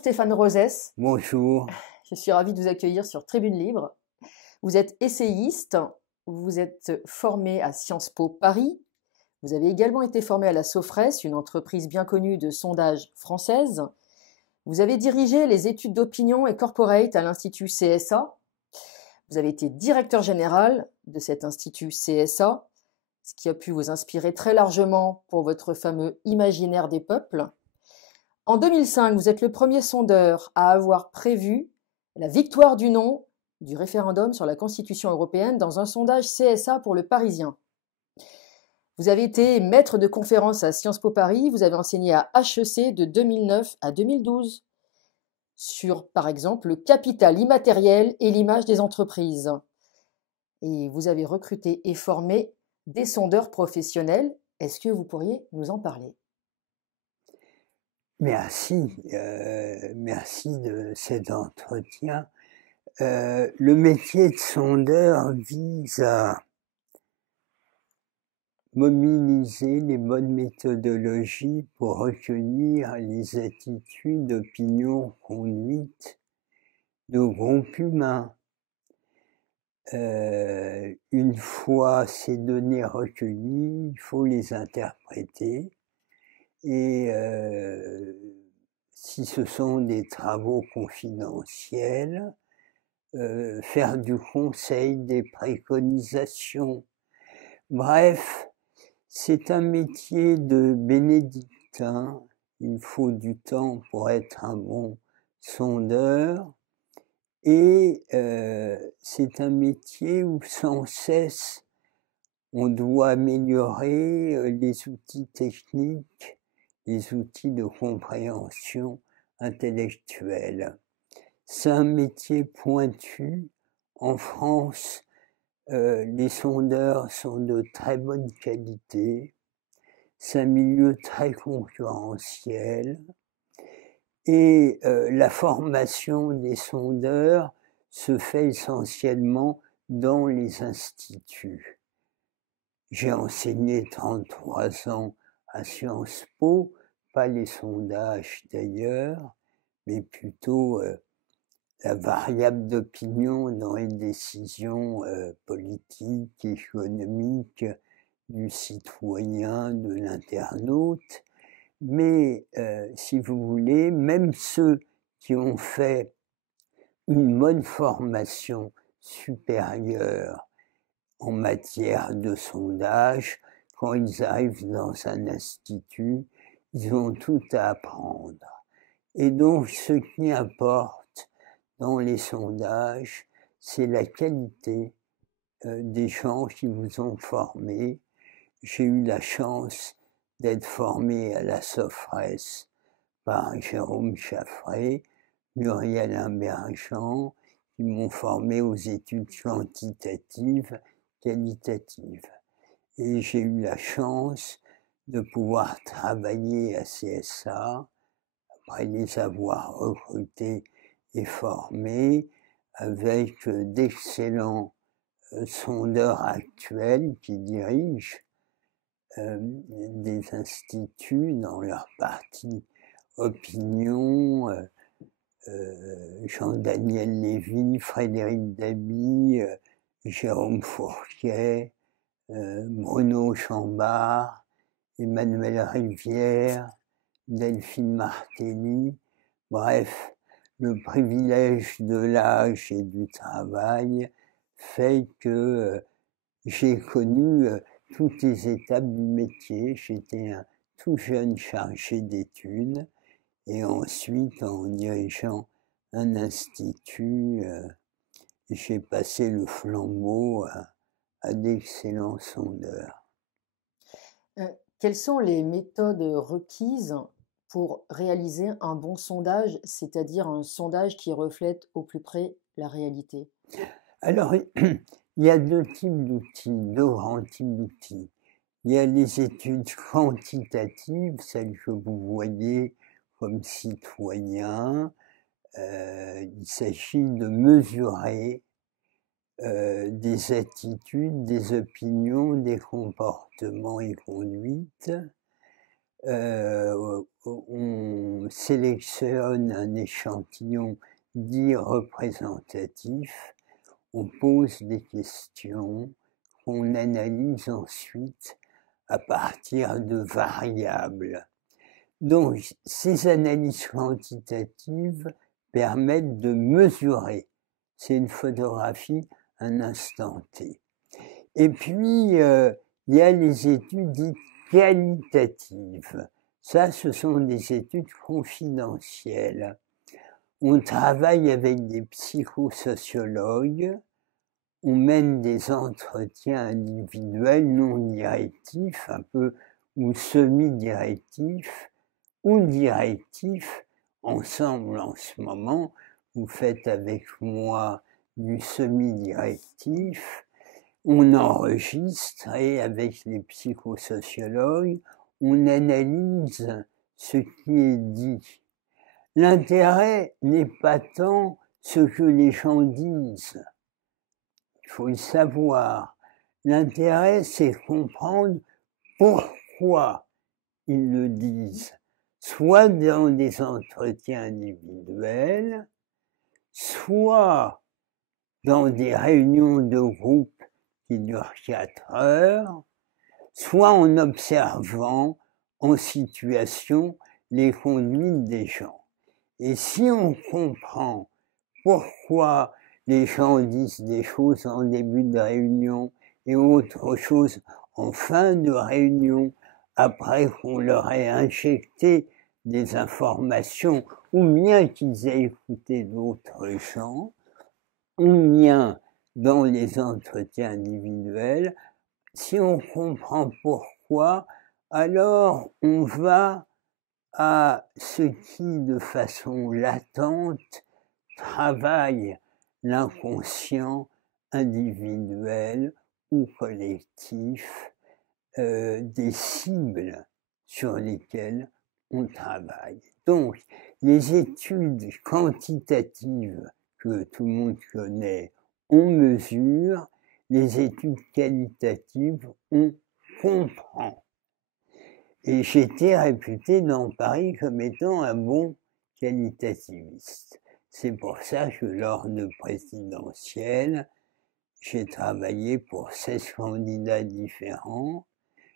Stéphane Rosès. Bonjour. Je suis ravie de vous accueillir sur Tribune Libre. Vous êtes essayiste, vous êtes formé à Sciences Po Paris. Vous avez également été formé à la Sofres, une entreprise bien connue de sondage française. Vous avez dirigé les études d'opinion et corporate à l'Institut CSA. Vous avez été directeur général de cet Institut CSA, ce qui a pu vous inspirer très largement pour votre fameux imaginaire des peuples. En 2005, vous êtes le premier sondeur à avoir prévu la victoire du non du référendum sur la Constitution européenne dans un sondage CSA pour le Parisien. Vous avez été maître de conférence à Sciences Po Paris, vous avez enseigné à HEC de 2009 à 2012 sur, par exemple, le capital immatériel et l'image des entreprises. Et vous avez recruté et formé des sondeurs professionnels. Est-ce que vous pourriez nous en parler ? Merci de cet entretien. Le métier de sondeur vise à mobiliser les bonnes méthodologies pour recueillir les attitudes, opinions, conduites de groupes humains. Une fois ces données recueillies, il faut les interpréter et si ce sont des travaux confidentiels, faire du conseil, des préconisations. Bref, c'est un métier de bénédictin. Il faut du temps pour être un bon sondeur. Et c'est un métier où sans cesse on doit améliorer les outils techniques, les outils de compréhension intellectuelle. C'est un métier pointu. En France, les sondeurs sont de très bonne qualité. C'est un milieu très concurrentiel. Et la formation des sondeurs se fait essentiellement dans les instituts. J'ai enseigné 33 ans à Sciences Po, pas les sondages d'ailleurs, mais plutôt la variable d'opinion dans les décisions politiques, économiques du citoyen, de l'internaute. Mais si vous voulez, même ceux qui ont fait une bonne formation supérieure en matière de sondage, quand ils arrivent dans un institut, ils ont tout à apprendre. Et donc, ce qui importe dans les sondages, c'est la qualité des gens qui vous ont formé. J'ai eu la chance d'être formé à la Sofres par Jérôme Chaffray, Muriel Imbergent, qui m'ont formé aux études quantitatives, qualitatives. Et j'ai eu la chance de pouvoir travailler à CSA, après les avoir recrutés et formés, avec d'excellents sondeurs actuels qui dirigent des instituts dans leur partie opinion, Jean-Daniel Lévy, Frédéric Dabi, Jérôme Fourquet, Bruno Chambard, Emmanuel Rivière, Delphine Martelly. Bref, le privilège de l'âge et du travail fait que j'ai connu toutes les étapes du métier. J'étais un tout jeune chargé d'études et ensuite, en dirigeant un institut, j'ai passé le flambeau à d'excellents sondeurs. Quelles sont les méthodes requises pour réaliser un bon sondage, c'est-à-dire un sondage qui reflète au plus près la réalité ? Alors, il y a deux grands types d'outils. Il y a les études quantitatives, celles que vous voyez comme citoyen. Il s'agit de mesurer des attitudes, des opinions, des comportements et conduites. on sélectionne un échantillon dit représentatif, on pose des questions qu'on analyse ensuite à partir de variables. Donc, ces analyses quantitatives permettent de mesurer. C'est une photographie un instant T. Et puis, il y a les études dites qualitatives. Ça, ce sont des études confidentielles. On travaille avec des psychosociologues, on mène des entretiens individuels non directifs, un peu ou semi-directifs, ou directifs, ensemble en ce moment. Vous faites avec moi du semi-directif. On enregistre et avec les psychosociologues, on analyse ce qui est dit. L'intérêt n'est pas tant ce que les gens disent, il faut le savoir. L'intérêt, c'est comprendre pourquoi ils le disent, soit dans des entretiens individuels, soit dans des réunions de groupe qui durent 4 heures, soit en observant en situation les conduites des gens. Et si on comprend pourquoi les gens disent des choses en début de réunion et autre chose en fin de réunion, après qu'on leur ait injecté des informations, ou bien qu'ils aient écouté d'autres gens, ou bien dans les entretiens individuels, si on comprend pourquoi, alors on va à ce qui, de façon latente, travaille l'inconscient individuel ou collectif des cibles sur lesquelles on travaille. Donc, les études quantitatives que tout le monde connaît, on mesure, les études qualitatives, on comprend. Et j'étais réputé dans Paris comme étant un bon qualitativiste. C'est pour ça que lors de présidentielles, j'ai travaillé pour 16 candidats différents,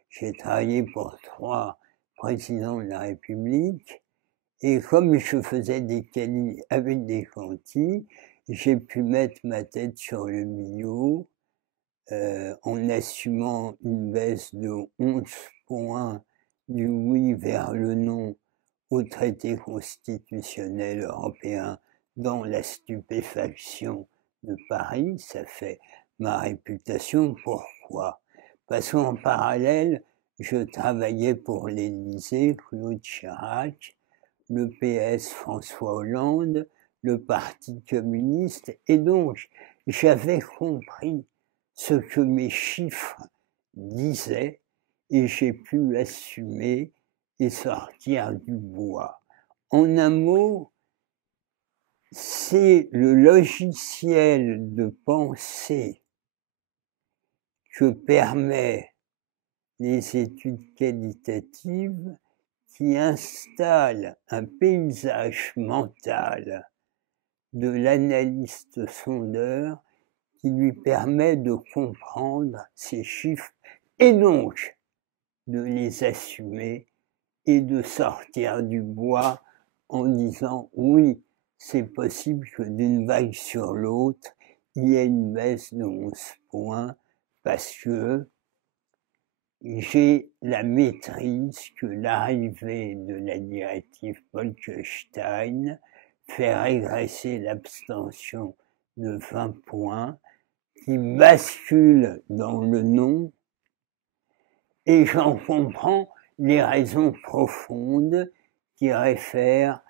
j'ai travaillé pour 3 présidents de la République, et comme je faisais des qualis avec des quantis, j'ai pu mettre ma tête sur le milieu en assumant une baisse de 11 points du oui vers le non au traité constitutionnel européen dans la stupéfaction de Paris. Ça fait ma réputation. Pourquoi? Parce qu'en parallèle, je travaillais pour l'Élysée, Claude Chirac, le PS François Hollande, le Parti communiste, et donc j'avais compris ce que mes chiffres disaient et j'ai pu assumer et sortir du bois. En un mot, c'est le logiciel de pensée que permet les études qualitatives qui installe un paysage mental de l'analyste sondeur qui lui permet de comprendre ces chiffres et donc de les assumer et de sortir du bois en disant oui, c'est possible que d'une vague sur l'autre, il y ait une baisse de 11 points parce que j'ai la maîtrise que l'arrivée de la directive Bolkestein fait régresser l'abstention de 20 points, qui bascule dans le non, et j'en comprends les raisons profondes qui réfèrent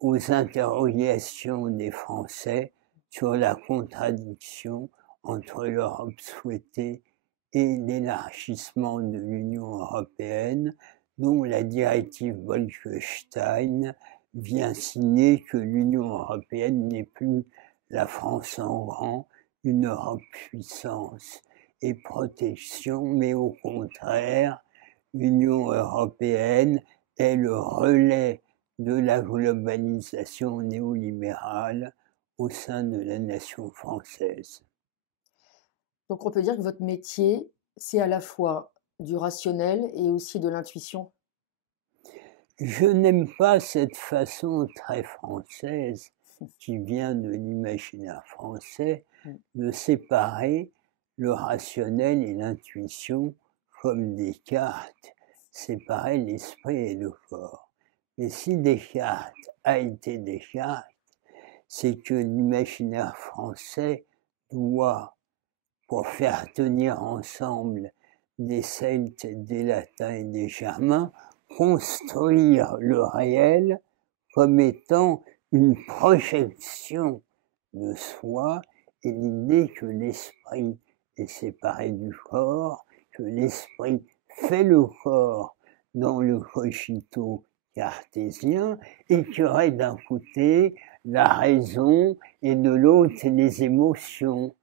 aux interrogations des Français sur la contradiction entre l'Europe souhaitée et l'élargissement de l'Union européenne, dont la directive Bolkestein vient signer que l'Union européenne n'est plus la France en grand, une Europe puissance et protection, mais au contraire l'Union européenne est le relais de la globalisation néolibérale au sein de la nation française. Donc on peut dire que votre métier, c'est à la fois du rationnel et aussi de l'intuition? Je n'aime pas cette façon très française qui vient de l'imaginaire français de séparer le rationnel et l'intuition comme Descartes séparait l'esprit et le corps. Mais si Descartes a été Descartes, c'est que l'imaginaire français doit, pour faire tenir ensemble des Celtes, des Latins et des Germains, construire le réel comme étant une projection de soi, et l'idée que l'esprit est séparé du corps, que l'esprit fait le corps dans le cogito cartésien, et qu'il y aurait d'un côté la raison et de l'autre les émotions,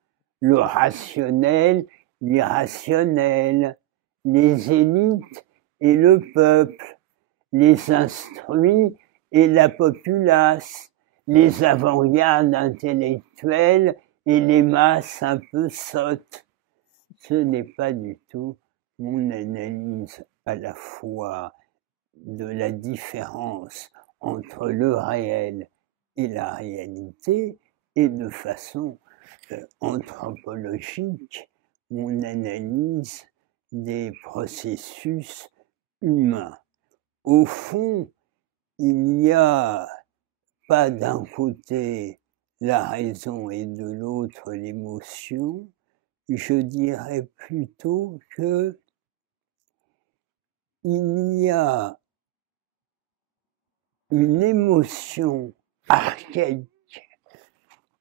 le rationnel, l'irrationnel, les élites et le peuple, les instruits et la populace, les avant-gardes intellectuelles et les masses un peu sottes. Ce n'est pas du tout mon analyse à la fois de la différence entre le réel et la réalité, et de façon anthropologique, mon analyse des processus humains. Au fond, il n'y a pas d'un côté la raison et de l'autre l'émotion. Je dirais plutôt que il y a une émotion archaïque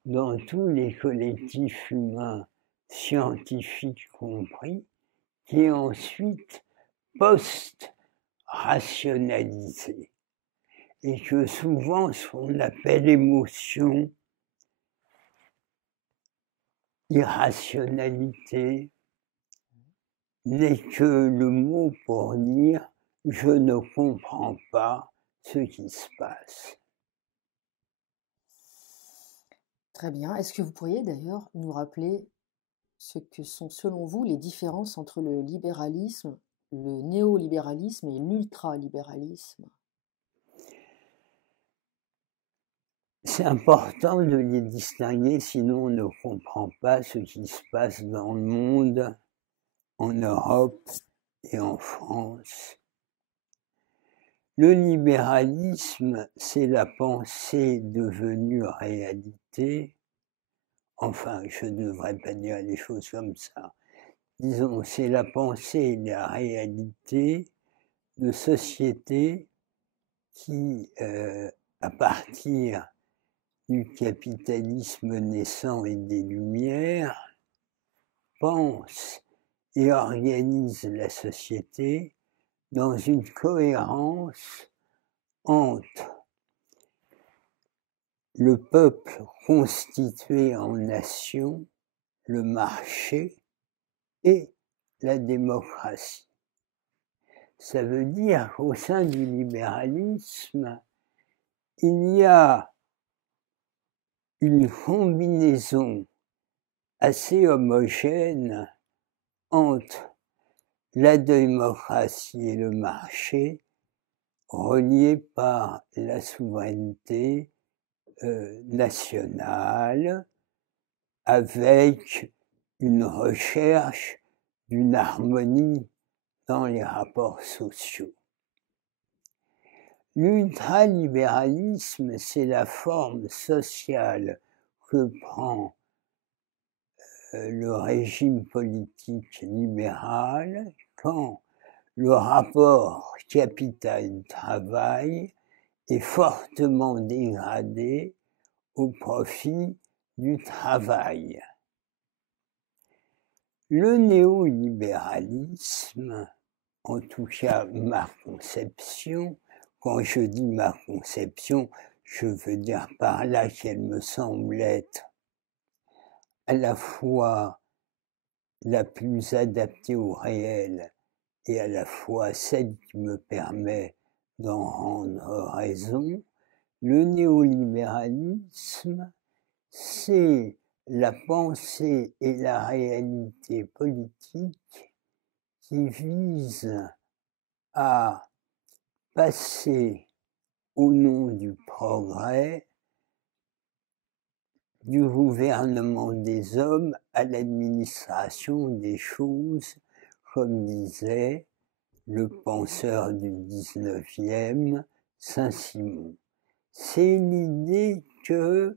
dans tous les collectifs humains, scientifiques compris, qui est ensuite post-rationalisée, et que souvent ce qu'on appelle émotion, irrationalité, n'est que le mot pour dire « je ne comprends pas ce qui se passe ». Très bien. Est-ce que vous pourriez d'ailleurs nous rappeler ce que sont selon vous les différences entre le libéralisme, le néolibéralisme et l'ultralibéralisme? C'est important de les distinguer, sinon on ne comprend pas ce qui se passe dans le monde, en Europe et en France. Le libéralisme, c'est la pensée devenue réalité. Enfin, je ne devrais pas dire les choses comme ça. Disons, c'est la pensée et la réalité de sociétés qui, à partir du capitalisme naissant et des Lumières, pensent et organisent la société dans une cohérence entre le peuple constitué en nation, le marché et la démocratie. Ça veut dire qu'au sein du libéralisme, il y a une combinaison assez homogène entre la démocratie et le marché, reliés par la souveraineté nationale, avec une recherche d'une harmonie dans les rapports sociaux. L'ultralibéralisme, c'est la forme sociale que prend le régime politique libéral quand le rapport capital-travail est fortement dégradé au profit du travail. Le néolibéralisme, en tout cas ma conception, quand je dis ma conception, je veux dire par là qu'elle me semble être à la fois la plus adaptée au réel et à la fois celle qui me permet d'en rendre raison, le néolibéralisme, c'est la pensée et la réalité politique qui visent à passer au nom du progrès du gouvernement des hommes à l'administration des choses, comme disait le penseur du 19e, Saint-Simon. C'est l'idée que,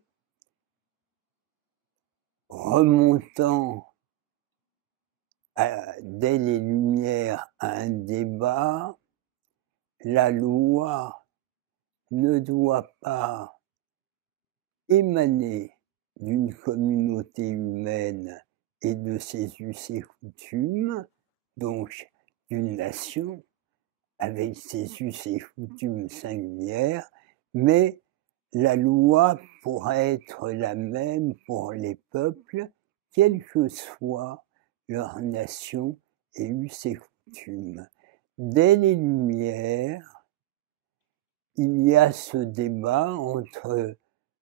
remontant dès les Lumières à un débat, la loi ne doit pas émaner d'une communauté humaine et de ses us et coutumes, donc d'une nation avec ses us et coutumes singulières, mais la loi pourrait être la même pour les peuples, quelle que soit leur nation et us et coutumes. Dès les Lumières, il y a ce débat entre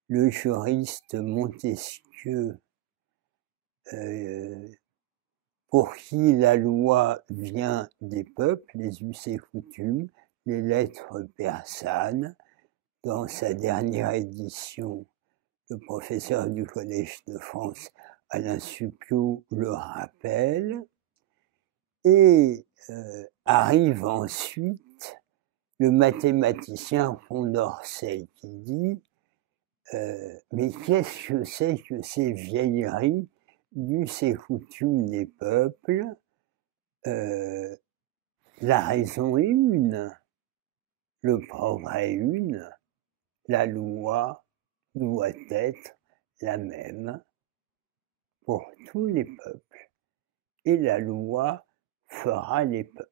le juriste Montesquieu, pour qui la loi vient des peuples, les us et coutumes, les lettres persanes. Dans sa dernière édition, le professeur du Collège de France, Alain Supiot, le rappelle, et arrive ensuite le mathématicien Condorcet qui dit mais qu'est-ce que c'est que ces vieilleries d'us et coutumes des peuples? La raison est une, le progrès est une, la loi doit être la même pour tous les peuples et la loi fera les peuples.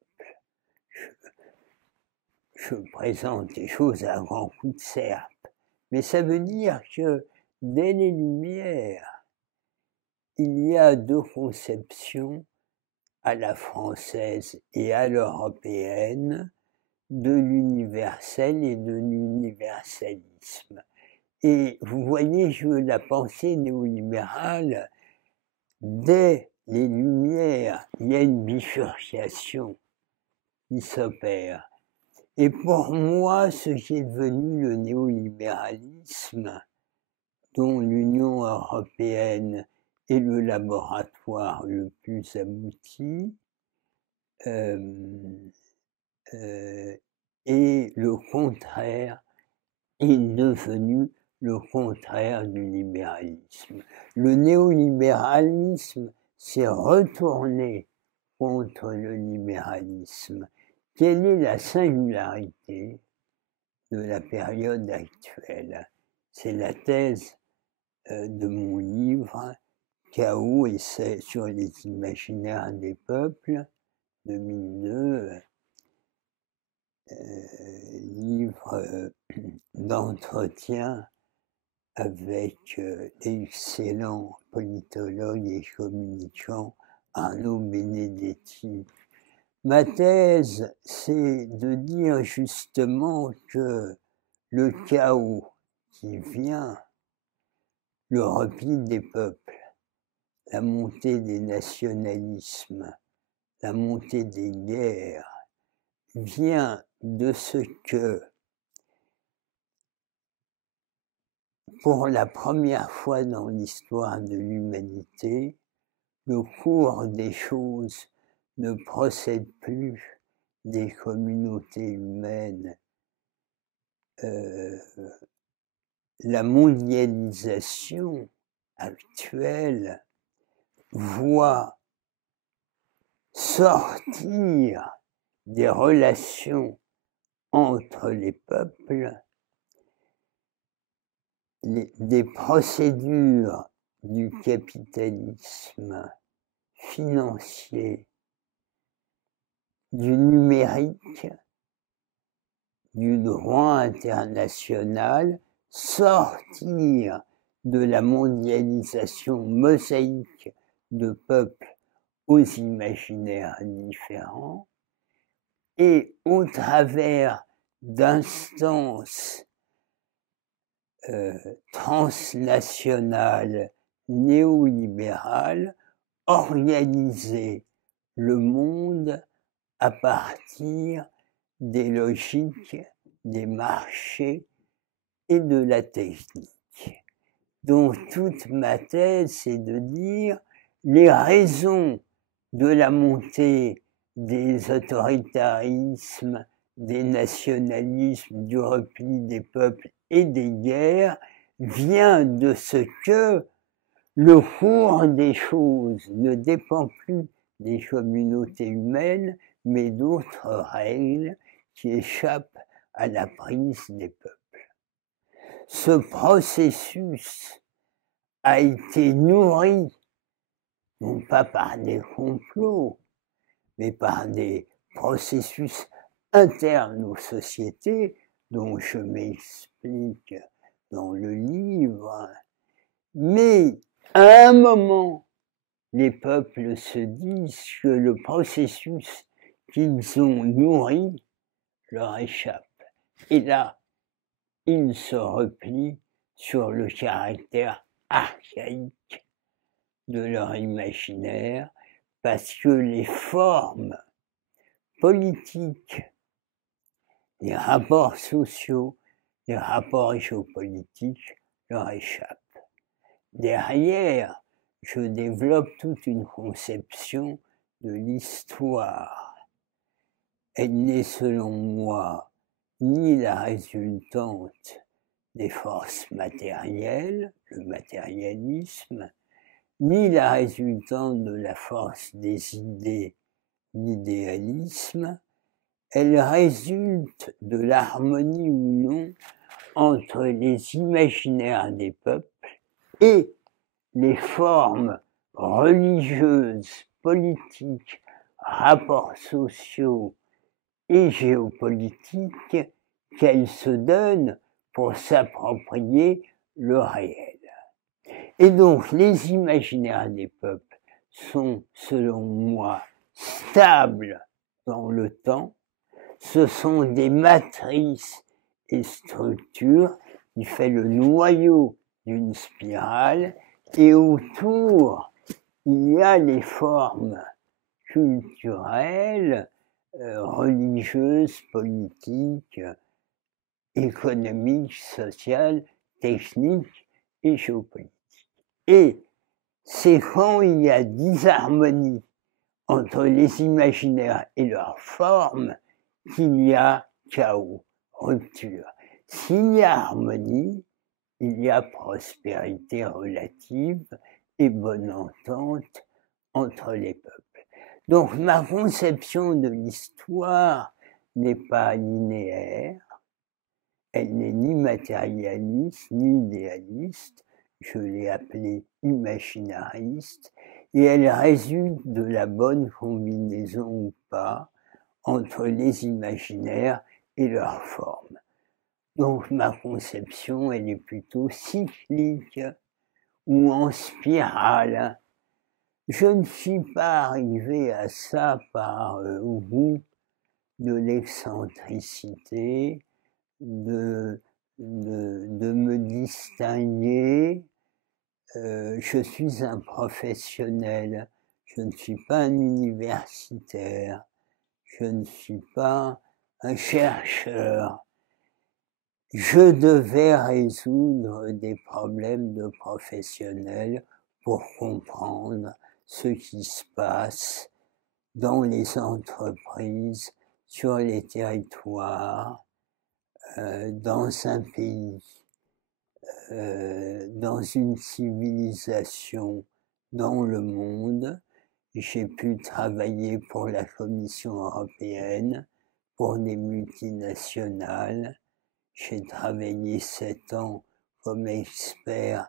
Je présente les choses à grands coups de serpe, mais ça veut dire que dès les Lumières, il y a deux conceptions à la française et à l'européenne de l'universel et de l'universalisme. Et vous voyez, la pensée néolibérale, dès les Lumières, il y a une bifurcation qui s'opère. Et pour moi, ce qui est devenu le néolibéralisme, dont l'Union européenne est le laboratoire le plus abouti, est le contraire, est devenu le contraire du libéralisme. Le néolibéralisme s'est retourné contre le libéralisme. Quelle est la singularité de la période actuelle? C'est la thèse de mon livre « Chaos, essai sur les imaginaires des peuples », 2002, livre d'entretien avec l'excellent politologue et communicant Arnaud Benedetti. Ma thèse, c'est de dire justement que le chaos qui vient, le repli des peuples, la montée des nationalismes, la montée des guerres, vient de ce que, pour la première fois dans l'histoire de l'humanité, le cours des choses ne procède plus des communautés humaines. La mondialisation actuelle voit sortir des relations entre les peuples des procédures du capitalisme financier, du numérique, du droit international, sortir de la mondialisation mosaïque de peuples aux imaginaires différents et au travers d'instances transnationales néolibérales, organiser le monde à partir des logiques des marchés et de la technique. Donc toute ma thèse, c'est de dire les raisons de la montée des autoritarismes, des nationalismes, du repli des peuples et des guerres vient de ce que le cours des choses ne dépend plus des communautés humaines, mais d'autres règles qui échappent à la prise des peuples. Ce processus a été nourri, non pas par des complots, mais par des processus internes aux sociétés, dont je m'explique dans le livre. Mais à un moment, les peuples se disent que le processus qu'ils ont nourri leur échappe. Et là, ils se replient sur le caractère archaïque de leur imaginaire, parce que les formes politiques, les rapports sociaux, les rapports géopolitiques leur échappent. Derrière, je développe toute une conception de l'histoire. Elle n'est, selon moi, ni la résultante des forces matérielles, le matérialisme, ni la résultante de la force des idées, l'idéalisme. Elle résulte de l'harmonie ou non entre les imaginaires des peuples et les formes religieuses, politiques, rapports sociaux et géopolitiques qu'elles se donnent pour s'approprier le réel. Et donc les imaginaires des peuples sont, selon moi, stables dans le temps. Ce sont des matrices et structures qui font le noyau d'une spirale, et autour, il y a les formes culturelles, religieuses, politiques, économiques, sociales, techniques et géopolitiques. Et c'est quand il y a disharmonie entre les imaginaires et leurs formes qu'il y a chaos, rupture. S'il y a harmonie, il y a prospérité relative et bonne entente entre les peuples. Donc ma conception de l'histoire n'est pas linéaire, elle n'est ni matérialiste ni idéaliste, je l'ai appelée imaginariste, et elle résulte de la bonne combinaison ou pas entre les imaginaires et leurs formes. Donc ma conception, elle est plutôt cyclique ou en spirale. Je ne suis pas arrivé à ça par goût de l'excentricité, de me distinguer. Je suis un professionnel, je ne suis pas un universitaire, je ne suis pas un chercheur. Je devais résoudre des problèmes de professionnels pour comprendre ce qui se passe dans les entreprises, sur les territoires, dans un pays, dans une civilisation, dans le monde. J'ai pu travailler pour la Commission européenne, pour des multinationales. J'ai travaillé 7 ans comme expert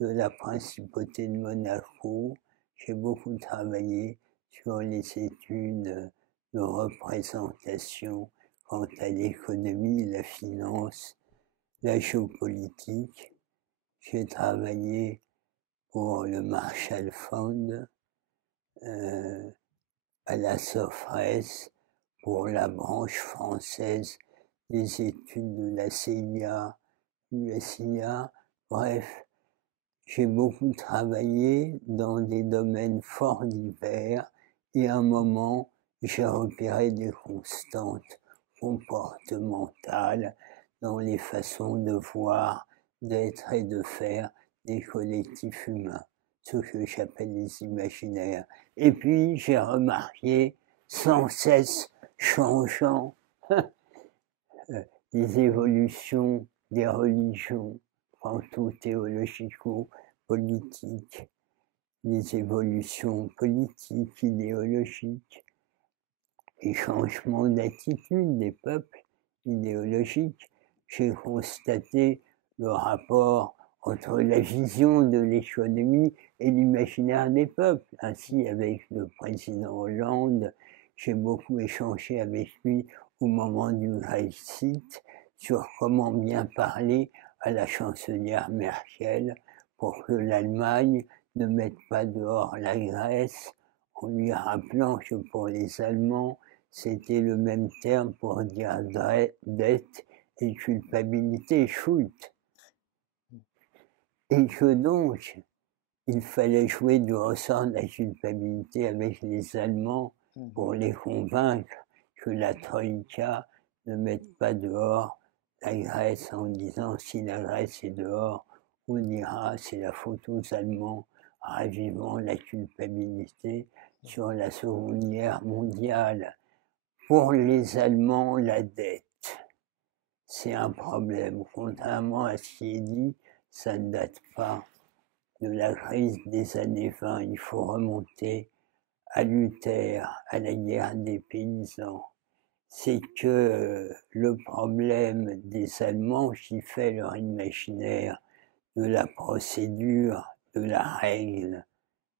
de la principauté de Monaco. J'ai beaucoup travaillé sur les études de représentation quant à l'économie, la finance, la géopolitique. J'ai travaillé pour le Marshall Fund, à la SOFRES, pour la branche française des études de la CIA, USIA, bref, j'ai beaucoup travaillé dans des domaines fort divers et à un moment, j'ai repéré des constantes comportementales dans les façons de voir, d'être et de faire des collectifs humains, ce que j'appelle les imaginaires. Et puis, j'ai remarqué, sans cesse changeant, les évolutions des religions, théologico-politiques, les évolutions politiques, idéologiques, les changements d'attitude des peuples idéologiques. J'ai constaté le rapport entre la vision de l'économie et l'imaginaire des peuples. Ainsi, avec le président Hollande, j'ai beaucoup échangé avec lui au moment du Brexit sur comment bien parler à la chancelière Merkel pour que l'Allemagne ne mette pas dehors la Grèce, en lui rappelant que pour les Allemands, c'était le même terme pour dire dette et culpabilité, Schuld. Et que donc, il fallait jouer du ressort de la culpabilité avec les Allemands pour les convaincre que la Troïka ne mette pas dehors la Grèce en disant si la Grèce est dehors, on dira c'est la faute aux Allemands, ravivant la culpabilité sur la Seconde Guerre mondiale. Pour les Allemands, la dette, c'est un problème. Contrairement à ce qui est dit, ça ne date pas de la crise des années 20. Il faut remonter à Luther, à la guerre des paysans. C'est que le problème des Allemands qui fait leur imaginaire de la procédure, de la règle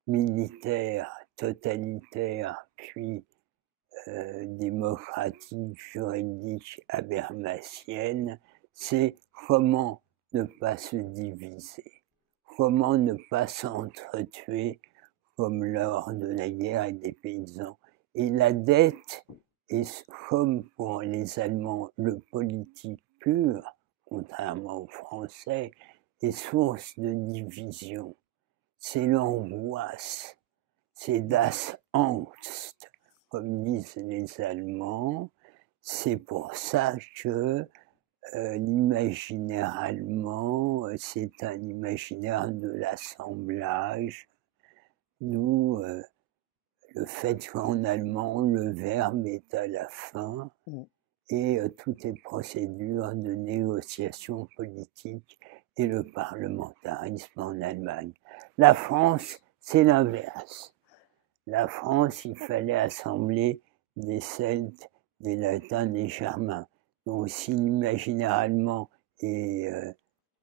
militaire, totalitaire, puis démocratique, juridique, habermasienne, c'est comment ne pas se diviser, comment ne pas s'entretuer comme lors de la guerre des paysans. Et la dette est, comme pour les Allemands, le politique pur, contrairement aux Français, est source de division. C'est l'angoisse, c'est das Angst, comme disent les Allemands. C'est pour ça que l'imaginaire allemand, c'est un imaginaire de l'assemblage, d'où le fait qu'en allemand, le verbe est à la fin et toutes les procédures de négociation politique et le parlementarisme en Allemagne. La France, c'est l'inverse. La France, il fallait assembler des Celtes, des Latins, des Germains. Donc si l'imaginaire allemand est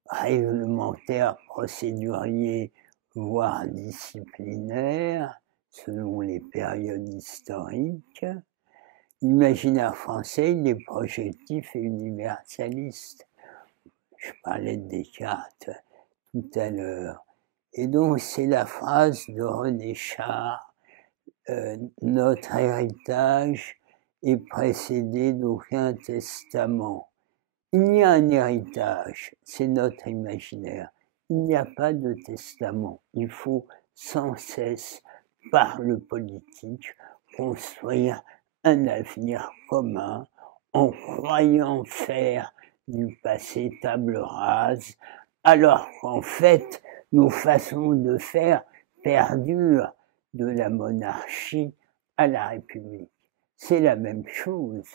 réglementaire, procédurier, voire disciplinaire, selon les périodes historiques, l'imaginaire français, il est projectif et universaliste. Je parlais de Descartes tout à l'heure. Et donc c'est la phrase de René Char, notre héritage est précédé d'aucun testament. Il y a un héritage, c'est notre imaginaire. Il n'y a pas de testament. Il faut sans cesse, par le politique, construire un avenir commun en croyant faire du passé table rase, alors qu'en fait, nos façons de faire perdurent de la monarchie à la République. C'est la même chose.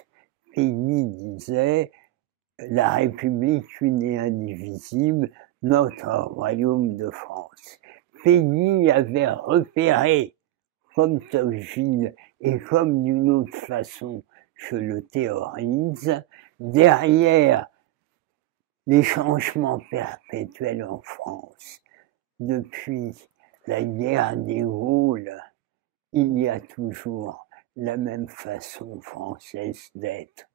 Péguy disait « La République une et indivisible, notre royaume de France ». Péguy avait repéré, comme Tocqueville et comme d'une autre façon je le théorise, derrière les changements perpétuels en France, depuis la guerre des Gaules, il y a toujours la même façon française d'être.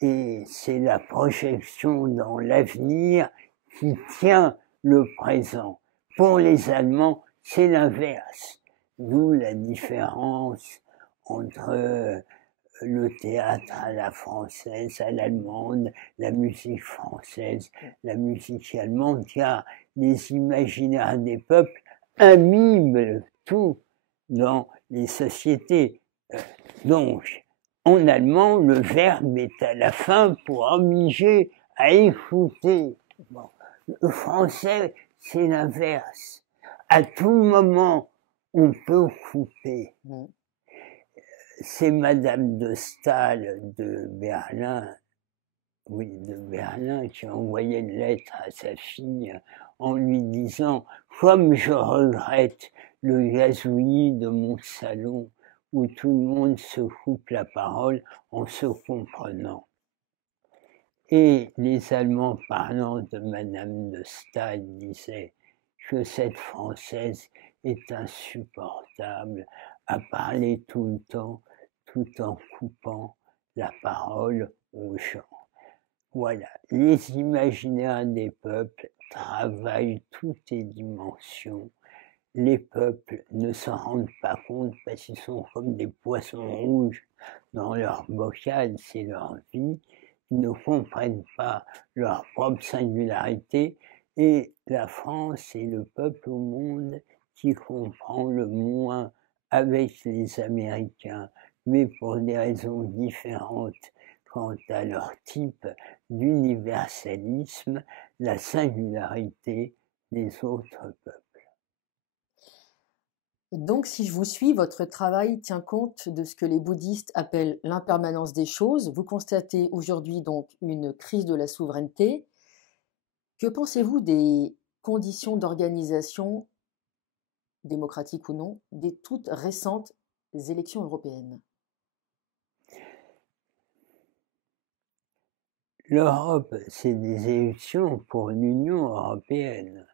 Et c'est la projection dans l'avenir qui tient le présent. Pour les Allemands, c'est l'inverse. D'où la différence entre le théâtre à la française, à l'allemande, la musique française, la musique allemande, car les imaginaires des peuples imbibe tout dans les sociétés. Donc, en allemand, le verbe est à la fin pour obliger à écouter. Bon. Le français, c'est l'inverse. À tout moment, on peut couper. C'est Madame de Staël de Berlin, qui a envoyé une lettre à sa fille en lui disant « Comme je regrette le gazouillis de mon salon où tout le monde se coupe la parole en se comprenant. » Et les Allemands parlant de Madame de Staël disaient que cette Française est insupportable à parler tout le temps, tout en coupant la parole aux gens. Voilà, les imaginaires des peuples travaillent toutes les dimensions. Les peuples ne s'en rendent pas compte parce qu'ils sont comme des poissons rouges dans leur bocal, c'est leur vie. Ils ne comprennent pas leur propre singularité. Et la France est le peuple au monde qui comprend le moins avec les Américains, mais pour des raisons différentes quant à leur type d'universalisme, la singularité des autres peuples. Donc, si je vous suis, votre travail tient compte de ce que les bouddhistes appellent l'impermanence des choses. Vous constatez aujourd'hui donc une crise de la souveraineté. Que pensez-vous des conditions d'organisation, démocratiques ou non, des toutes récentes élections européennes? L'Europe, c'est des élections pour l'Union européenne.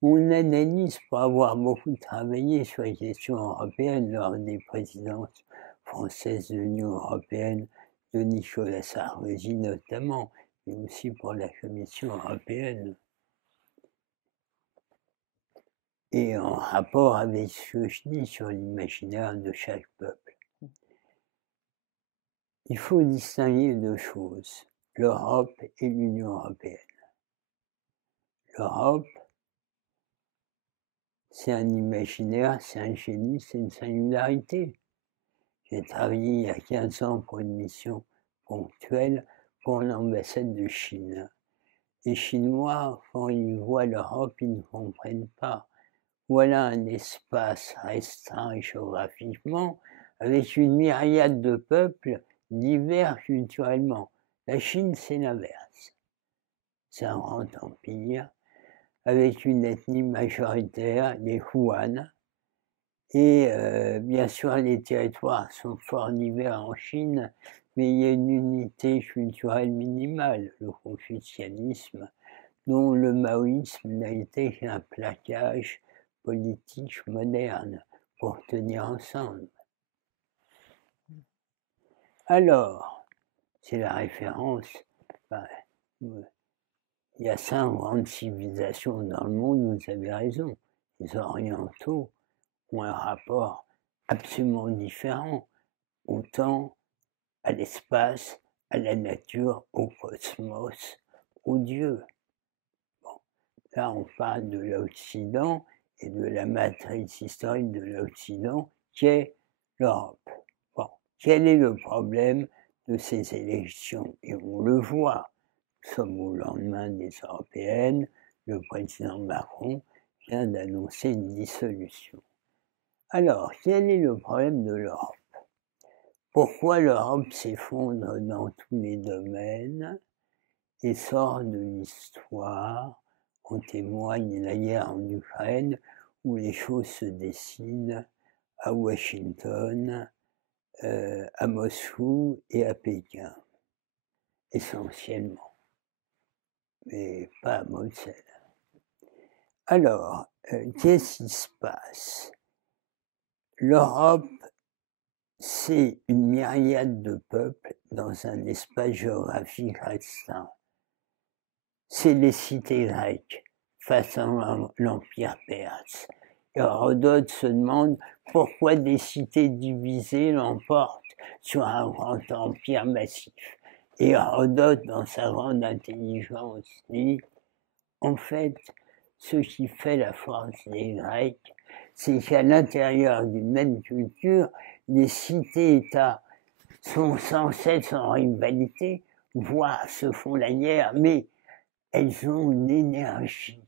On analyse, pour avoir beaucoup travaillé sur les questions européennes lors des présidences françaises de l'Union européenne, de Nicolas Sarkozy notamment, mais aussi pour la Commission européenne. Et en rapport avec ce que je dis sur l'imaginaire de chaque peuple. Il faut distinguer deux choses, l'Europe et l'Union européenne. L'Europe, c'est un imaginaire, c'est un génie, c'est une singularité. J'ai travaillé il y a 15 ans pour une mission ponctuelle pour l'ambassade de Chine. Les Chinois, quand ils voient l'Europe, ils ne comprennent pas. Voilà un espace restreint géographiquement, avec une myriade de peuples divers culturellement. La Chine, c'est l'inverse. C'est un grand empire, avec une ethnie majoritaire, les Huan. Et bien sûr, les territoires sont fort divers en Chine, mais il y a une unité culturelle minimale, le confucianisme, dont le maoïsme n'a été qu'un plaquage politique moderne pour tenir ensemble. Alors, c'est la référence, il y a 5 grandes civilisations dans le monde, vous avez raison. Les orientaux ont un rapport absolument différent au temps, à l'espace, à la nature, au cosmos, aux dieux. Bon, là, on parle de l'Occident et de la matrice historique de l'Occident qui est l'Europe. Bon, quel est le problème de ces élections? Et on le voit, nous sommes au lendemain des européennes, le président Macron vient d'annoncer une dissolution. Alors, quel est le problème de l'Europe? Pourquoi l'Europe s'effondre dans tous les domaines et sort de l'histoire? En témoigne la guerre en Ukraine, où les choses se décident à Washington, à Moscou et à Pékin, essentiellement, mais pas à Bruxelles. Alors, qu'est-ce qui se passe? L'Europe, c'est une myriade de peuples dans un espace géographique restreint. C'est les cités grecques face à l'Empire perse. Et Hérodote se demande pourquoi des cités divisées l'emportent sur un grand empire massif. Et Hérodote, dans sa grande intelligence, dit, en fait, ce qui fait la force des Grecs, c'est qu'à l'intérieur d'une même culture, les cités-États sont sans cesse en rivalité, voire se font la guerre, mais elles ont une énergie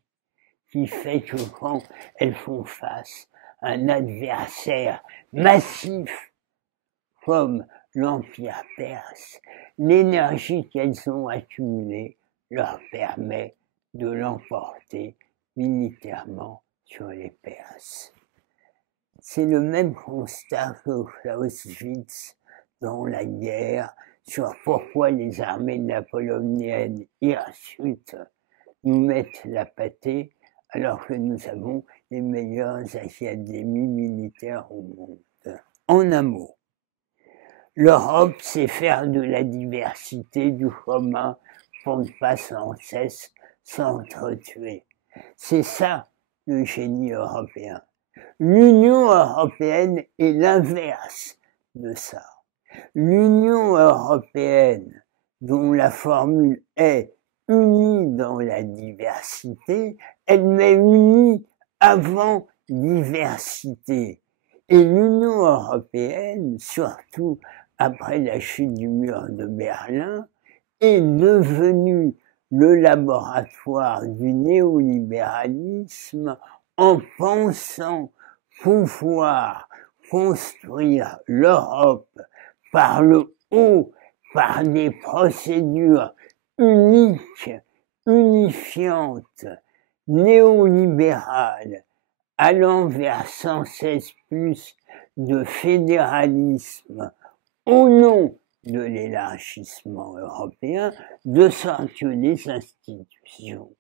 qui fait que quand elles font face à un adversaire massif comme l'Empire perse, l'énergie qu'elles ont accumulée leur permet de l'emporter militairement sur les Perses. C'est le même constat que Clausewitz dans la guerre sur pourquoi les armées napoléoniennes hirsutes nous mettent la pâtée alors que nous avons les meilleures académies militaires au monde. En un mot, l'Europe sait faire de la diversité du commun pour ne pas sans cesse s'entretuer. C'est ça le génie européen. L'Union européenne est l'inverse de ça. L'Union européenne, dont la formule est unie dans la diversité, elle met unie avant diversité. Et l'Union européenne, surtout après la chute du mur de Berlin, est devenue le laboratoire du néolibéralisme en pensant pouvoir construire l'Europe par le haut, par des procédures uniques, unifiantes, néolibérales, allant vers sans cesse plus de fédéralisme au nom de l'élargissement européen, de sorte que les institutions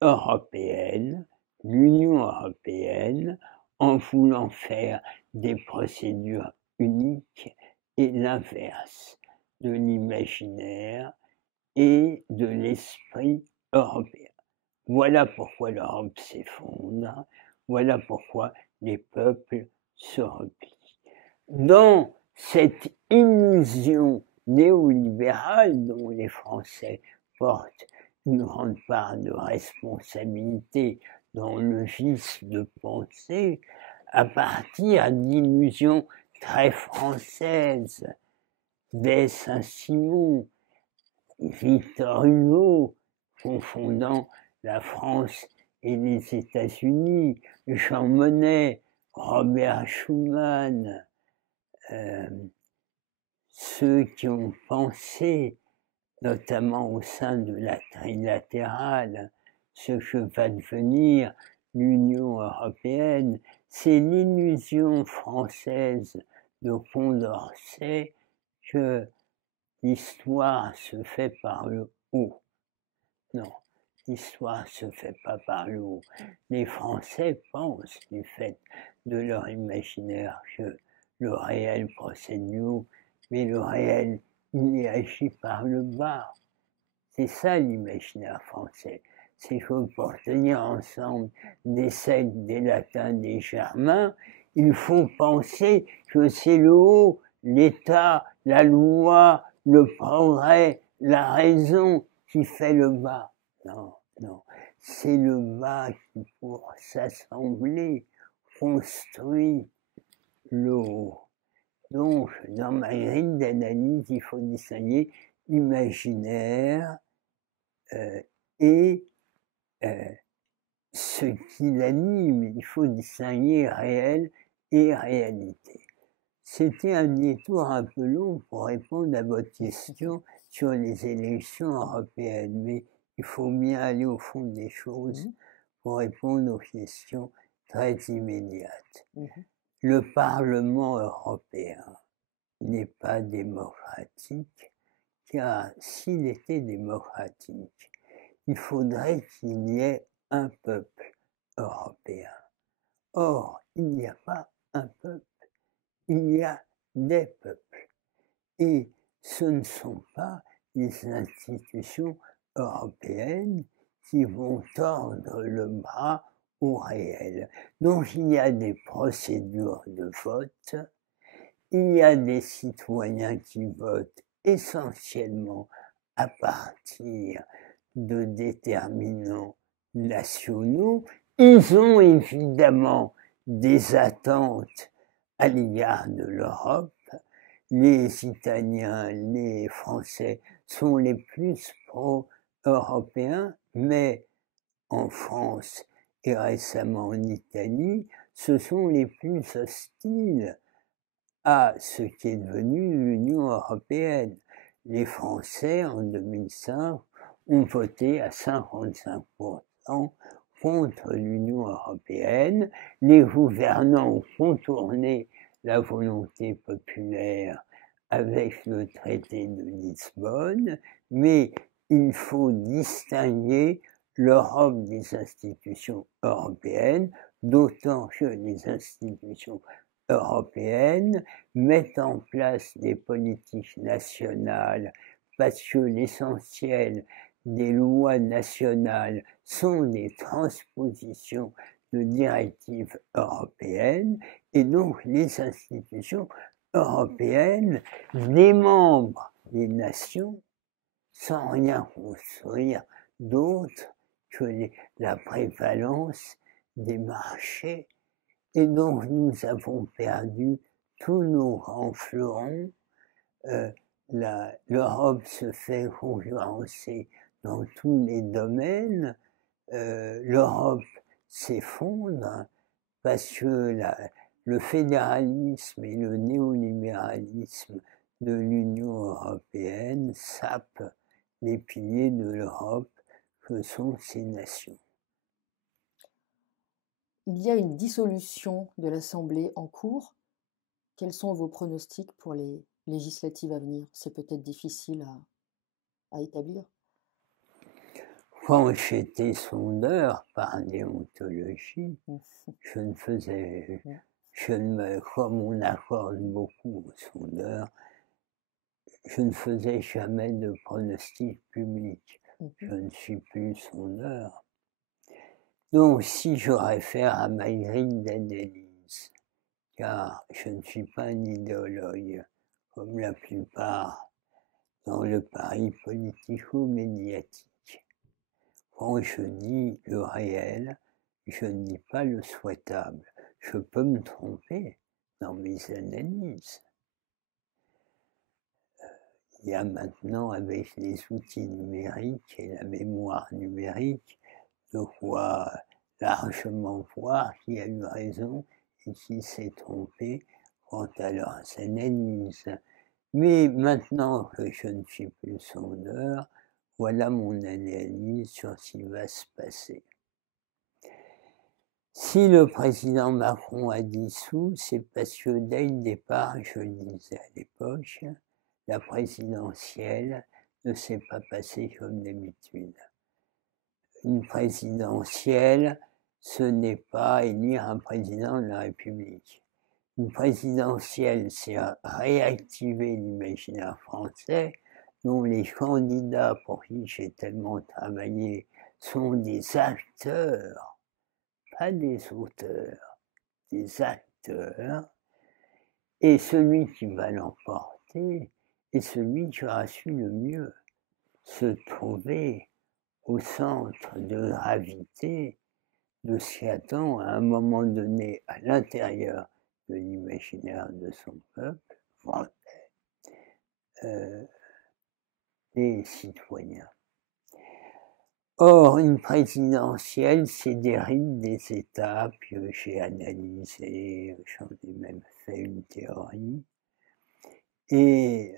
européennes, l'Union européenne, en voulant faire des procédures uniques, est l'inverse de l'imaginaire et de l'esprit européen. Voilà pourquoi l'Europe s'effondre, voilà pourquoi les peuples se replient. Dans cette illusion néolibérale dont les Français portent une grande part de responsabilité dans le vice de penser, à partir d'illusions très françaises, dès Saint-Simon, Victor Hugo, confondant la France et les États-Unis, Jean Monnet, Robert Schuman, ceux qui ont pensé, notamment au sein de la trilatérale, ce que va devenir l'Union européenne, c'est l'illusion française de Condorcet que l'histoire se fait par le haut. Non, l'histoire se fait pas par le haut. Les Français pensent, du fait de leur imaginaire, que le réel procède du haut, mais le réel, il agit par le bas. C'est ça l'imaginaire français. C'est que pour tenir ensemble des Celtes, des Latins, des Germains, il faut penser que c'est le haut, l'État, la loi, le progrès, la raison qui fait le bas. Non, non. C'est le bas qui, pour s'assembler, construit le haut. Donc, dans ma grille d'analyse, il faut distinguer imaginaire et ce qui l'anime. Il faut distinguer réel et réalité. C'était un détour un peu long pour répondre à votre question sur les élections européennes, mais il faut bien aller au fond des choses pour répondre aux questions très immédiates. Le Parlement européen n'est pas démocratique, car s'il était démocratique, il faudrait qu'il y ait un peuple européen. Or, il n'y a pas un peuple, il y a des peuples. Et ce ne sont pas les institutions européennes qui vont tordre le bras au réel. Donc il y a des procédures de vote il y a des citoyens qui votent essentiellement à partir de déterminants nationaux. Ils ont évidemment des attentes à l'égard de l'Europe. Les Italiens, les Français sont les plus pro-européens, mais en France et récemment en Italie, ce sont les plus hostiles à ce qui est devenu l'Union européenne. Les Français, en 2005, ont voté à 55% contre l'Union européenne. Les gouvernants ont contourné la volonté populaire avec le traité de Lisbonne, mais il faut distinguer l'Europe des institutions européennes, d'autant que les institutions européennes mettent en place des politiques nationales parce que l'essentiel des lois nationales sont des transpositions de directives européennes et donc les institutions européennes démembrent les nations sans rien construire d'autre que la prévalence des marchés. Et donc nous avons perdu tous nos grands fleurons. L'Europe se fait concurrencer dans tous les domaines. L'Europe s'effondre parce que le fédéralisme et le néolibéralisme de l'Union européenne sapent les piliers de l'Europe que sont ces nations. Il y a une dissolution de l'Assemblée en cours. Quels sont vos pronostics pour les législatives à venir? C'est peut-être difficile à établir. Quand j'étais sondeur par déontologie, comme on accorde beaucoup aux sondeurs, je ne faisais jamais de pronostic public. Je ne suis plus sondeur. Donc, si je réfère à ma grille d'analyse, car je ne suis pas un idéologue, comme la plupart dans le pari politico-médiatique. Quand je dis le réel, je ne dis pas le souhaitable. Je peux me tromper dans mes analyses. Il y a maintenant, avec les outils numériques et la mémoire numérique, de quoi largement voir qui a eu raison et qui s'est trompé quant à leurs analyses. Mais maintenant que je ne suis plus sondeur, voilà mon analyse sur ce qui va se passer. Si le président Macron a dissous, c'est parce que dès le départ, je le disais à l'époque, la présidentielle ne s'est pas passée comme d'habitude. Une présidentielle, ce n'est pas élire un président de la République. Une présidentielle, c'est réactiver l'imaginaire français, dont les candidats pour qui j'ai tellement travaillé sont des acteurs, pas des auteurs, des acteurs, et celui qui va l'emporter est celui qui aura su le mieux se trouver au centre de gravité de ce qui attend à un moment donné à l'intérieur de l'imaginaire de son peuple, les citoyens. Or, une présidentielle, c'est des rites, des étapes que j'ai analysées, j'en ai même fait une théorie, et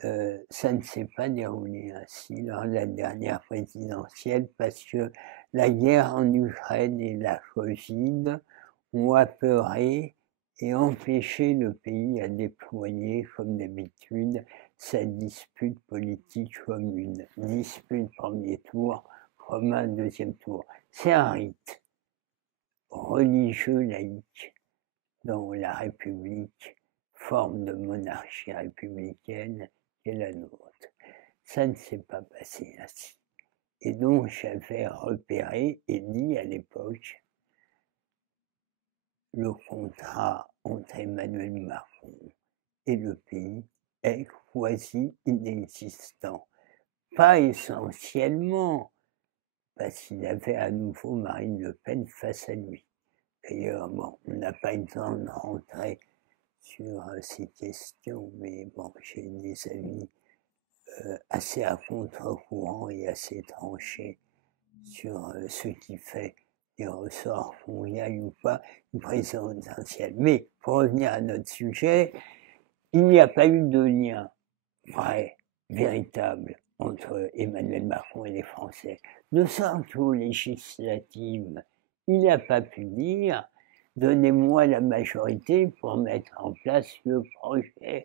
ça ne s'est pas déroulé ainsi lors de la dernière présidentielle parce que la guerre en Ukraine et la Covid ont apeuré et empêché le pays à déployer, comme d'habitude, sa dispute politique commune. Dispute premier tour, comme un deuxième tour. C'est un rite religieux laïque dans la République, forme de monarchie républicaine qui est la nôtre. Ça ne s'est pas passé ainsi. Et donc j'avais repéré et dit à l'époque le contrat entre Emmanuel Macron et le pays est quasi inexistant. Pas essentiellement, parce qu'il avait à nouveau Marine Le Pen face à lui. D'ailleurs, bon, on n'a pas eu le temps de rentrer sur ces questions, mais bon, j'ai des avis assez à contre-courant et assez tranchés sur ce qui fait des ressorts qu'on y aille ou pas une présidentielle. Mais pour revenir à notre sujet, il n'y a pas eu de lien vrai, véritable entre Emmanuel Macron et les Français. De sorte qu'aux législatives, il n'a pas pu dire « donnez-moi la majorité pour mettre en place le projet ».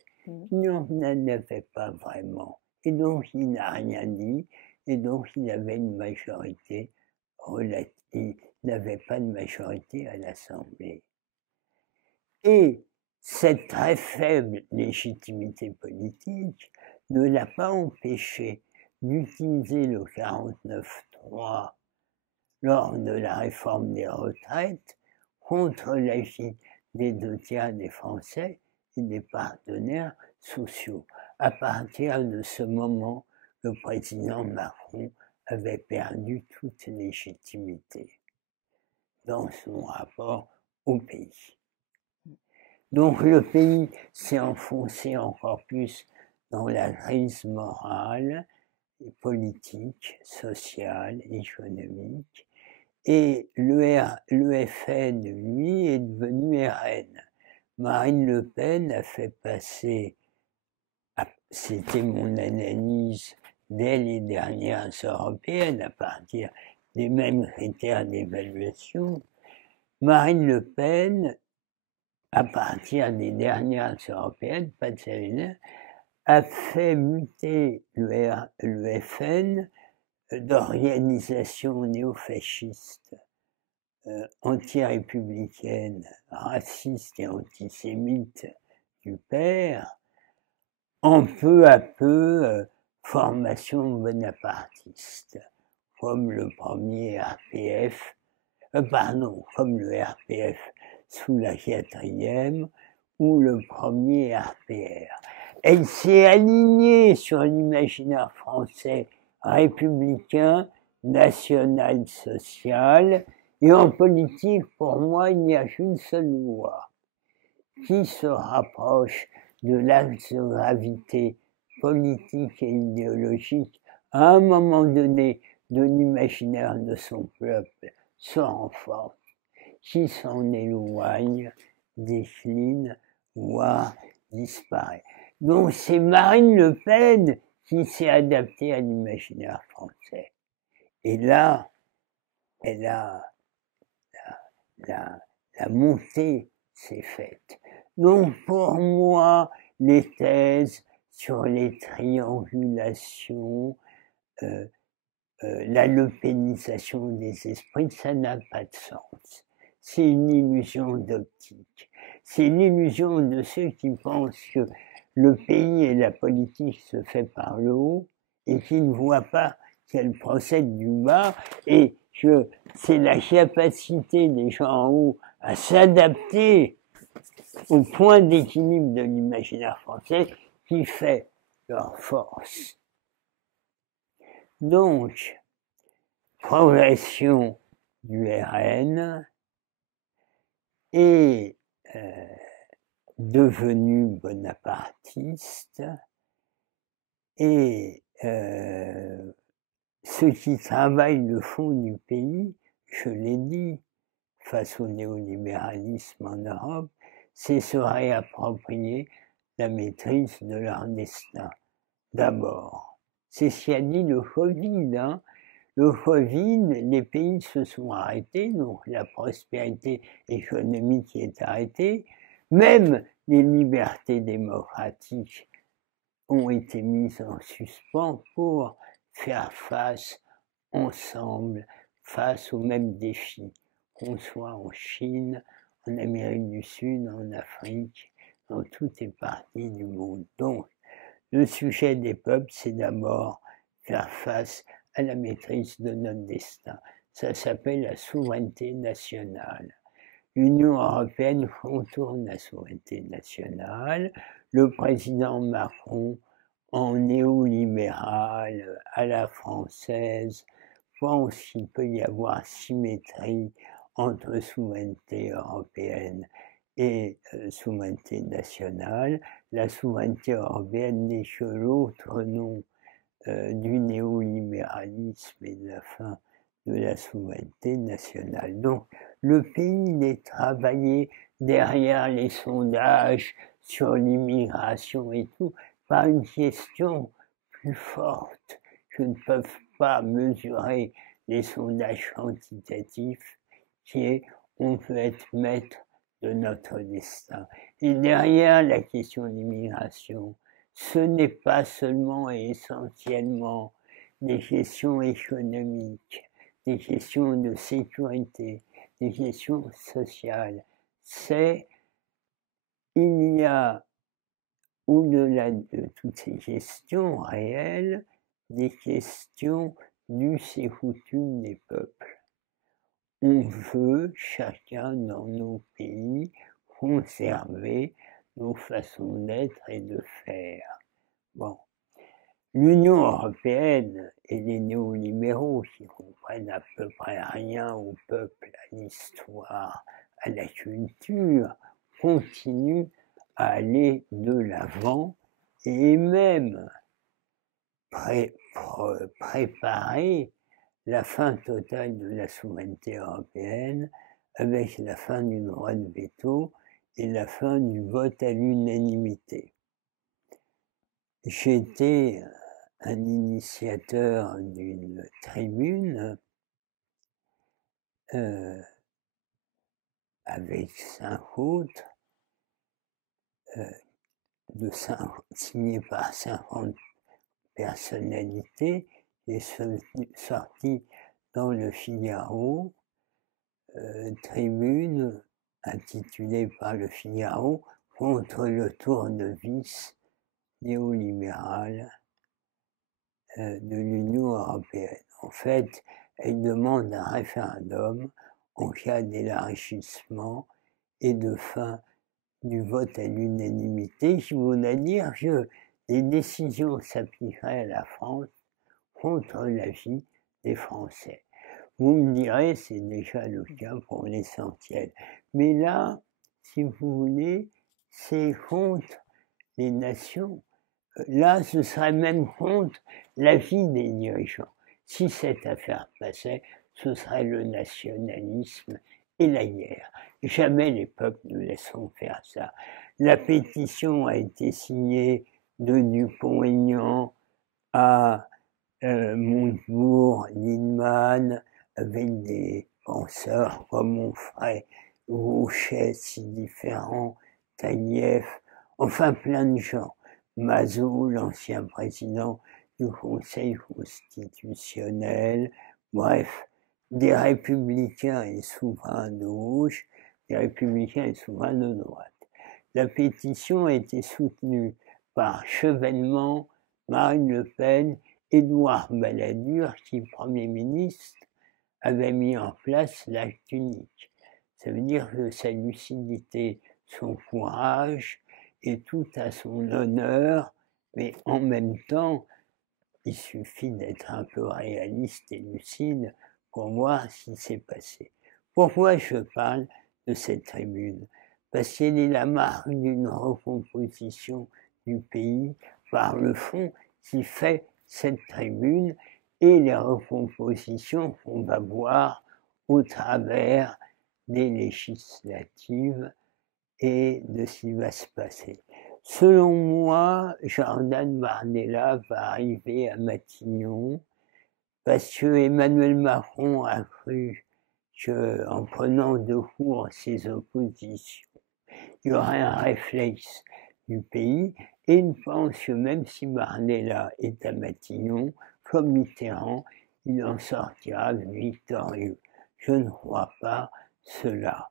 Non, il n'en avait pas vraiment. Et donc, il n'a rien dit. Et donc, il avait une majorité relative. Il n'avait pas de majorité à l'Assemblée. Et cette très faible légitimité politique ne l'a pas empêché d'utiliser le 49.3 lors de la réforme des retraites contre l'avis des 2/3 des Français et des partenaires sociaux. À partir de ce moment, le président Macron avait perdu toute légitimité dans son rapport au pays. Donc le pays s'est enfoncé encore plus dans la crise morale, politique, sociale, économique, et le FN, lui, est devenu RN. Marine Le Pen a fait passer, c'était mon analyse dès les dernières européennes, à partir des mêmes critères d'évaluation, Marine Le Pen, à partir des dernières européennes, pas de celle-là, a fait muter le FN d'organisation néofasciste, anti-républicaine, raciste et antisémite du père, en peu à peu formation bonapartiste, comme le premier RPF, comme le RPF sous la 4e ou le premier RPR. Elle s'est alignée sur l'imaginaire français républicain, national-social, et en politique, pour moi, il n'y a qu'une seule loi qui se rapproche de l'axe de gravité politique et idéologique à un moment donné de l'imaginaire de son peuple se renforce, qui s'en éloigne, décline, voire disparaît. Donc c'est Marine Le Pen qui s'est adaptée à l'imaginaire français. Et là, la montée s'est faite. Donc pour moi, les thèses sur les triangulations, la lepénisation des esprits, ça n'a pas de sens. C'est une illusion d'optique. C'est l'illusion de ceux qui pensent que le pays et la politique se fait par le haut et qui ne voient pas qu'elle procède du bas et que c'est la capacité des gens en haut à s'adapter au point d'équilibre de l'imaginaire français qui fait leur force. Donc, progression du RN est devenu bonapartiste et ceux qui travaillent le fond du pays, je l'ai dit, face au néolibéralisme en Europe, c'est se réapproprier la maîtrise de leur destin. D'abord, c'est ce qu'a dit le Covid. Le Covid, les pays se sont arrêtés, donc la prospérité économique est arrêtée. Même les libertés démocratiques ont été mises en suspens pour faire face ensemble, face aux mêmes défis, qu'on soit en Chine, en Amérique du Sud, en Afrique, dans toutes les parties du monde. Donc, le sujet des peuples, c'est d'abord faire face à la maîtrise de notre destin. Ça s'appelle la souveraineté nationale. l'Union européenne contourne la souveraineté nationale. Le président Macron, en néolibéral, à la française, pense qu'il peut y avoir symétrie entre souveraineté européenne et souveraineté nationale. La souveraineté européenne n'est que l'autre nom du néolibéralisme et de la fin de la souveraineté nationale. Donc, le pays est travaillé derrière les sondages sur l'immigration et tout, par une question plus forte que ne peuvent pas mesurer les sondages quantitatifs, qui est on peut être maître de notre destin. Et derrière la question de l'immigration, ce n'est pas seulement et essentiellement des questions économiques, des questions de sécurité, des questions sociales. Il y a, au-delà de toutes ces questions réelles, des questions d'us et coutumes des peuples. On veut, chacun dans nos pays, conserver nos façons d'être et de faire. Bon. L'Union européenne et les néolibéraux, qui comprennent à peu près rien au peuple, à l'histoire, à la culture, continuent à aller de l'avant et même préparer la fin totale de la souveraineté européenne avec la fin du droit de veto et la fin du vote à l'unanimité. J'ai été un initiateur d'une tribune avec 5 autres, signée par 50 personnalités, et sortie dans le Figaro, tribune intitulée par le Figaro contre le tournevis néolibéral de l'Union européenne. En fait, elle demande un référendum en cas d'élargissement et de fin du vote à l'unanimité, qui voudrait dire que les décisions s'appliqueraient à la France contre l'avis des Français. Vous me direz, c'est déjà le cas pour l'essentiel. Mais là, si vous voulez, c'est contre les nations. Là, ce serait même contre l'avis des dirigeants. Si cette affaire passait, ce serait le nationalisme et la guerre. Jamais les peuples ne laisseront faire ça. La pétition a été signée de Dupont-Aignan à Montebourg, Lindemann, avec des penseurs comme Onfray, Gauchet, si différents, Taïeff, enfin plein de gens. Mazot, l'ancien président du Conseil constitutionnel, bref, des républicains et souverains de gauche, des républicains et souverains de droite. La pétition a été soutenue par Chevènement, Marine Le Pen, Édouard Balladur, qui, Premier ministre, avait mis en place l'acte unique. Ça veut dire que sa lucidité, son courage, est tout à son honneur, mais en même temps, il suffit d'être un peu réaliste et lucide pour voir ce qui s'est passé. Pourquoi je parle de cette tribune? Parce qu'elle est la marque d'une recomposition du pays par le fond qui fait cette tribune et les recompositions qu'on va voir au travers des législatives et de ce qui va se passer. Selon moi, Jordan Bardella va arriver à Matignon parce que Emmanuel Macron a cru qu'en prenant de court ses oppositions, il y aurait un réflexe du pays, et il pense que même si Bardella est à Matignon, comme Mitterrand, il en sortira victorieux. Je ne crois pas cela.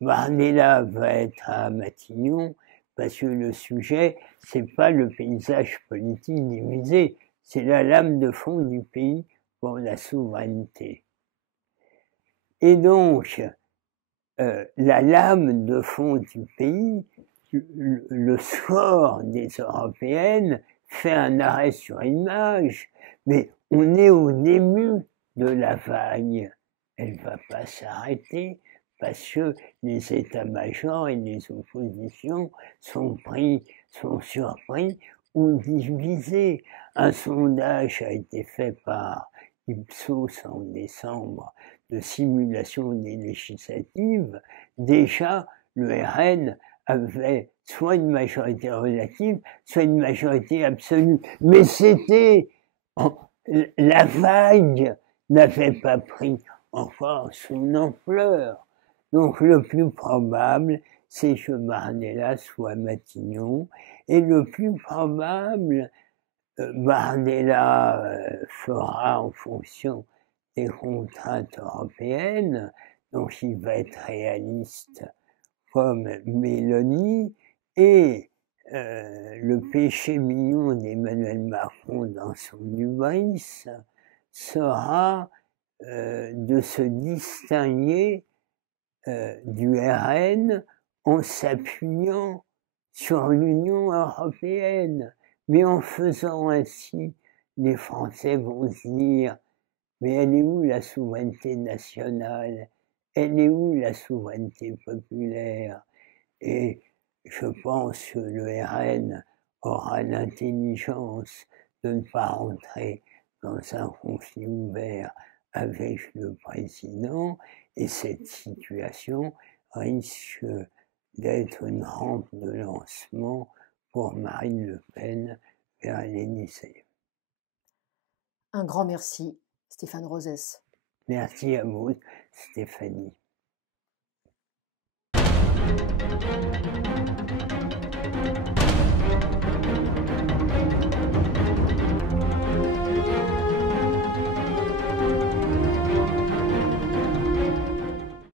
Bardella va être à Matignon parce que le sujet, c'est pas le paysage politique divisé, c'est la lame de fond du pays pour la souveraineté. Et donc, la lame de fond du pays, le score des européennes fait un arrêt sur image, mais on est au début de la vague. Elle ne va pas s'arrêter parce que les états-majors et les oppositions sont surpris ou divisés. Un sondage a été fait par Ipsos en décembre de simulation des législatives. Déjà, le RN avait soit une majorité relative, soit une majorité absolue. Mais la vague n'avait pas pris encore son ampleur. Donc le plus probable, c'est que Bardella soit Matignon, et le plus probable, Bardella fera en fonction des contraintes européennes, donc il va être réaliste comme Mélanie, et le péché mignon d'Emmanuel Macron dans son hubris sera de se distinguer du RN en s'appuyant sur l'Union européenne. Mais en faisant ainsi, les Français vont se dire « mais elle est où la souveraineté nationale ? Elle est où la souveraineté populaire ?» Et je pense que le RN aura l'intelligence de ne pas rentrer dans un conflit ouvert avec le président, et cette situation risque d'être une rampe de lancement pour Marine Le Pen vers l'Élysée. Un grand merci, Stéphane Rosès. Merci à vous, Stéphanie.